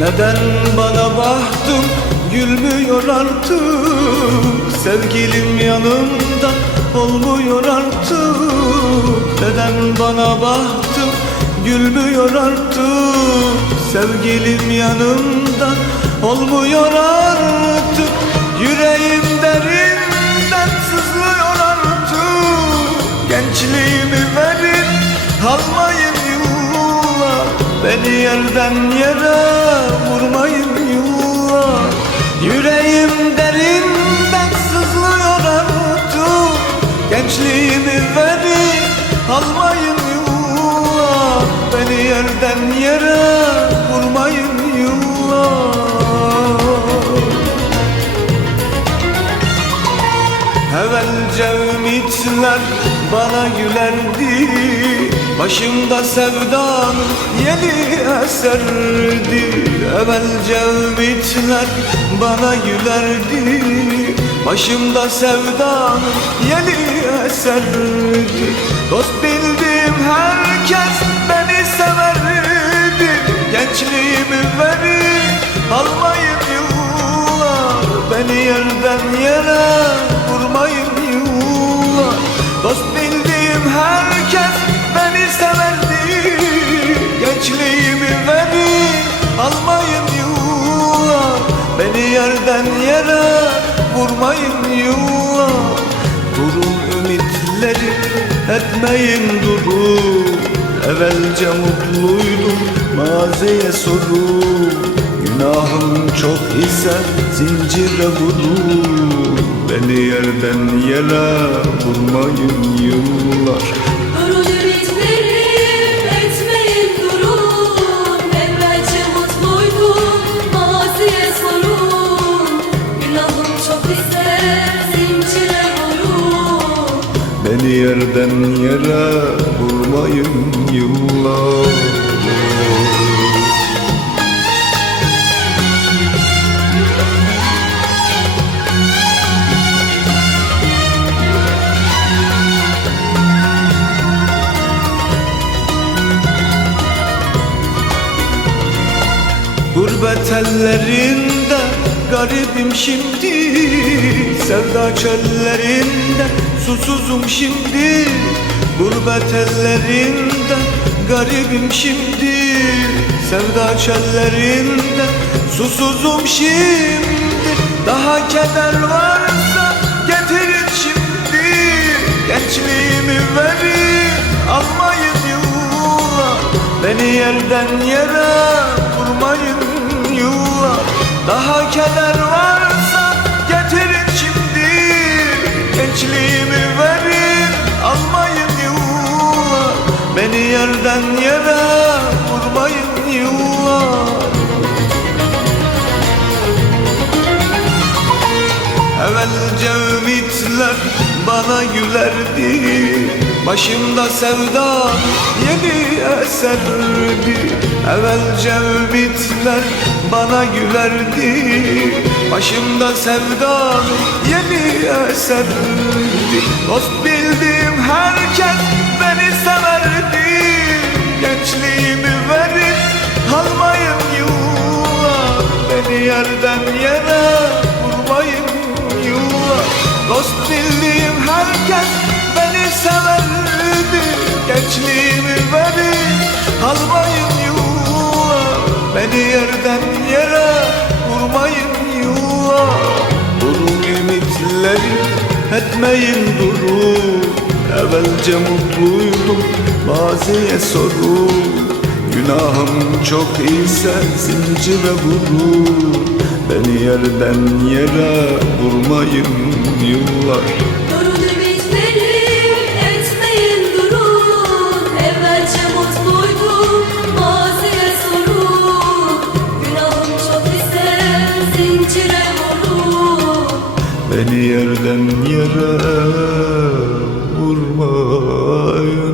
Neden bana bahtım gülmüyor artık? Sevgilim yanımda olmuyor artık. Neden bana bahtım gülmüyor artık? Sevgilim yanımda olmuyor artık. Yüreğim derinden sızlıyor artık. Gençliğimi verin almayın Beni yerden yere vurmayın yıllar Yüreğim derinden sızlıyor artık. Gençliğimi verin almayın yıllar Beni yerden yere vurmayın yıllar Evvelce ümitler bana gülerdi Başımda sevdan yeni eserdi Evvelce ümitler bana gülerdi. Başımda sevdan yeni eserdi Dost bildiğim herkes beni severdi. Gençliğimi verin almayın yıllar Beni yerden yere vurmayın yıllar Dost yerden yere vurmayın yıllar Durun ümitleri etmeyin durun Evvelce mutluydum maziye sorun Günahım çok ise zincire vurur Beni yerden yere vurmayın yıllar Durun yerden yere vurmayın yıllar Gurbet ellerinde garibim şimdi. Sevda çöllerinde susuzum şimdi. Gurbet ellerinde garibim şimdi. Sevda çöllerinde susuzum şimdi. Daha keder varsa getirin şimdi. Gençliğimi verin almayın yıllar Beni yerden yere vurmayın yıllar Daha keder varsa getirin şimdi. Gençliğimi verin almayın yıllar Beni yerden yere Evvelce ümitler bana gülerdi. Başımda sevda yeni eserdi Evvelce ümitler bana gülerdi. Başımda sevda yeni eserdi Dost bildiğim herkes beni severdi Dost bildiğim herkes beni severdi Gençliğimi verin almayın yıllar Beni yerden yere vurmayın yıllar Durun ümitleri etmeyin durun Evvelce mutluydum maziye sorun Günahım çok ise zincire vurur Beni yerden yere vurmayın yıllar. Durun ümitlerim etmeyin durun. Evvelce mutluydum maziye sorun. Günahım çok ise zincire vurun. Beni yerden yere vurmayın